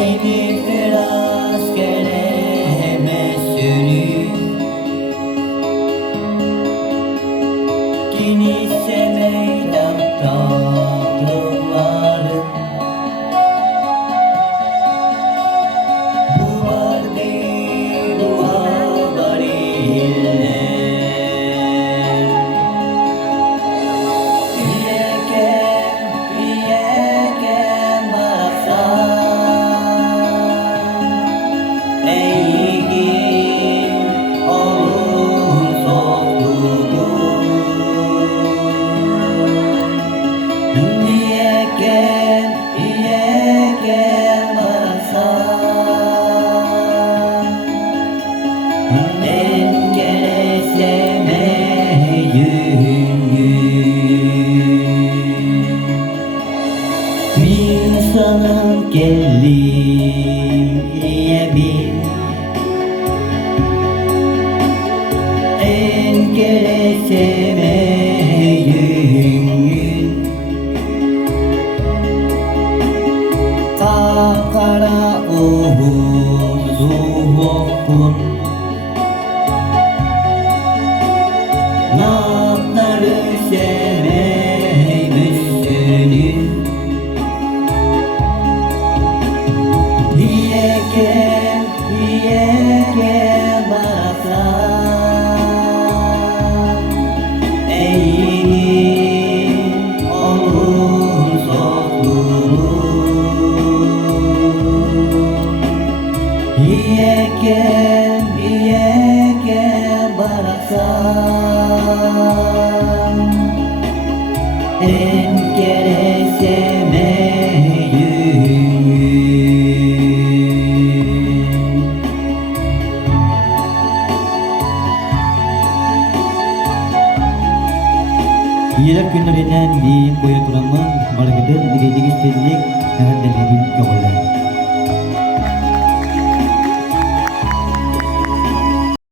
Beni biraz kereme sürü Kini semeyden tatlıları Bu var değil bu habariler Iyeken baksan Eğin onun sokluğu Iyeken baksan En kereseme İnsanın kelliye bir En kereseme yün Kakara uhuzuhokun Nakları sevmeymüşsünün Iyeken baksan Eğin onun sokluğu Iyeken baksan En kereseme Yelak günlerinden di koya turamın bargıdın digediği istedik nerede bir kawalan.